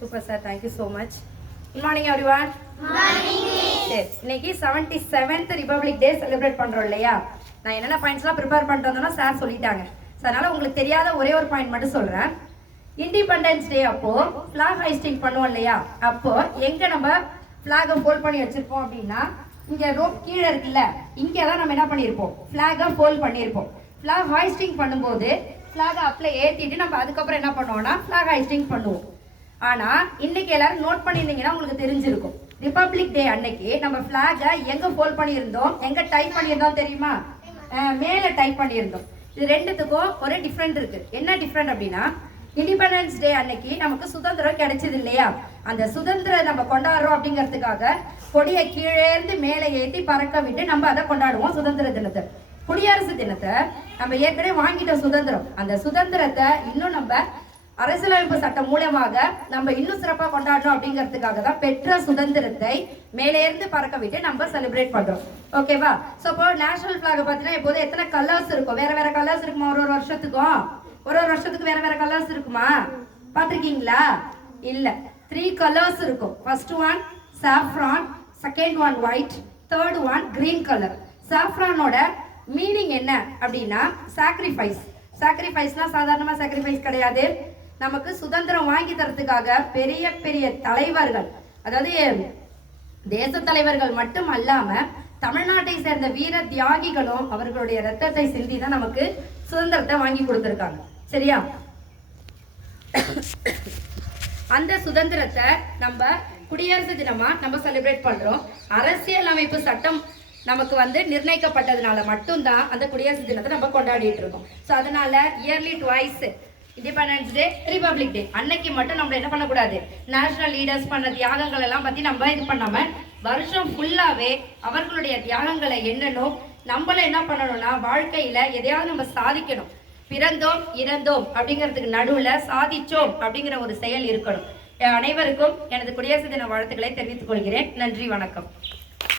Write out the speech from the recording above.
Super sir, thank you so much. Good morning everyone. Good morning. சரி, இன்னைக்கு 77th Republic Day celebrate பண்றோம் இல்லையா? நான் என்னென்ன பாயிண்ட்ஸ்லாம் ப்ரிப்பேர் பண்ணிட்டு வந்தேனோ சார் சொல்லிட்டாங்க. அதனால உங்களுக்கு தெரியாத ஒரே ஒரு பாயிண்ட் மட்டும் சொல்றேன். இண்டிபெண்டன்ஸ் டே அப்போ ஃபிளாக் ஹைஸ்டிங் பண்ணுவோம் இல்லையா? அப்போ எங்க நம்ம ஃபிளாகை ஃபோல்ட் பண்ணி வச்சிருப்போம் அப்படின்னா இங்க ரோப் கீழே இருக்குல்ல, இங்க தான் நம்ம என்ன பண்ணியிருப்போம், ஃபிளாகை ஃபோல்ட் பண்ணியிருப்போம். ஃபிளாக் ஹாய்ஸ்டிங் பண்ணும்போது ஃபிளாகை அப்ளை ஏற்றிட்டு நம்ம அதுக்கப்புறம் என்ன பண்ணுவோம்னா ஃபிளாக் ஹாய்ஸ்டிங் பண்ணுவோம். ஆனால் இன்னைக்கு எல்லாரும் நோட் பண்ணியிருந்தீங்கன்னா உங்களுக்கு தெரிஞ்சிருக்கும், ரிப்பப்ளிக் டே அன்னைக்கு நம்ம ஃபிளாகை எங்கே ஃபோல்ட் பண்ணியிருந்தோம், எங்கே டைப் பண்ணியிருந்தோம் தெரியுமா? மேலே டைப் பண்ணியிருந்தோம். இது ரெண்டுத்துக்கும் ஒரு டிஃப்ரெண்ட் இருக்கு. என்ன டிஃப்ரெண்ட் அப்படின்னா, இண்டிபெண்டன்ஸ் டே அன்னைக்கு நமக்கு சுதந்திரம் கிடைச்சது இல்லையா, அந்த சுதந்திரம் நம்ம கொண்டாடுறோம் அப்படிங்கிறதுக்காக கொடியை கீழே இருந்து மேலே ஏற்றி பறக்க விட்டு நம்ம அதை கொண்டாடுவோம் சுதந்திர தினத்தை. குடியரசு தினத்தை நம்ம ஏற்கனவே வாங்கிட்ட சுதந்திரம், அந்த சுதந்திரத்தை இன்னும் நம்ம அரசியலமைப்பு சட்டம் மூலமாக நம்ம இன்னும் சிறப்பாக கொண்டாடணும் அப்படிங்கிறதுக்காக தான் பெற்ற சுதந்திரத்தை மேலே இருந்து பறக்க விட்டு நம்ம செலிப்ரேட் பண்றோம். ஓகேவா? ஸோ இப்போ நேஷனல் பிளாக் பார்த்தீங்கன்னா எப்போதும் எத்தனை கலர்ஸ் இருக்கும், வேற வேற கலர்ஸ் இருக்குமா? ஒரு வருஷத்துக்கும் ஒரு வருஷத்துக்கு வேற வேற கலர்ஸ் இருக்குமா? பார்த்துருக்கீங்களா? இல்லை, 3 கலர்ஸ் இருக்கும். First one saffron, second one white, third one green colour. சாஃப்ரானோட மீனிங் என்ன அப்படின்னா சாக்ரிஃபைஸ். சாக்ரிஃபைஸ்னா சாதாரணமாக சாக்ரிஃபைஸ் கிடையாது, நமக்கு சுதந்திரம் வாங்கி தரத்துக்காக பெரிய பெரிய தலைவர்கள், அதாவது தேச தலைவர்கள் மட்டும் அல்லாம தமிழ்நாட்டை சேர்ந்த வீர தியாகிகளும் அவர்களுடைய ரத்தத்தை சிந்தி தான் நமக்கு சுதந்திரத்தை வாங்கி கொடுத்துருக்காங்க. சரியா? அந்த சுதந்திரத்தை நம்ம குடியரசு தினமா நம்ம செலிப்ரேட் பண்றோம். அரசியல் அமைப்பு சட்டம் நமக்கு நிர்ணயிக்கப்பட்டதுனால மட்டும்தான் அந்த குடியரசு தினத்தை நம்ம கொண்டாடிட்டு இருக்கோம். ஸோ அதனால yearly twice independence day, republic day அன்னைக்கு மட்டும் நம்ம என்ன பண்ணக்கூடாது, நேஷனல் லீடர்ஸ் பண்ண தியாகங்கள் எல்லாம் பத்தி நம்ம இது பண்ணாம வருஷம் ஃபுல்லாவே அவர்களுடைய தியாகங்களை எண்ணணும். நம்மள என்ன பண்ணணும்னா வாழ்க்கையில எதையாவது நம்ம சாதிக்கணும். பிறந்தோம் இறந்தோம் அப்படிங்கிறதுக்கு நடுவுல சாதிச்சோம் அப்படிங்கிற ஒரு செயல் இருக்கணும். அனைவருக்கும் எனது குடியரசு தின வாழ்த்துக்களை தெரிவித்துக் கொள்கிறேன். நன்றி, வணக்கம்.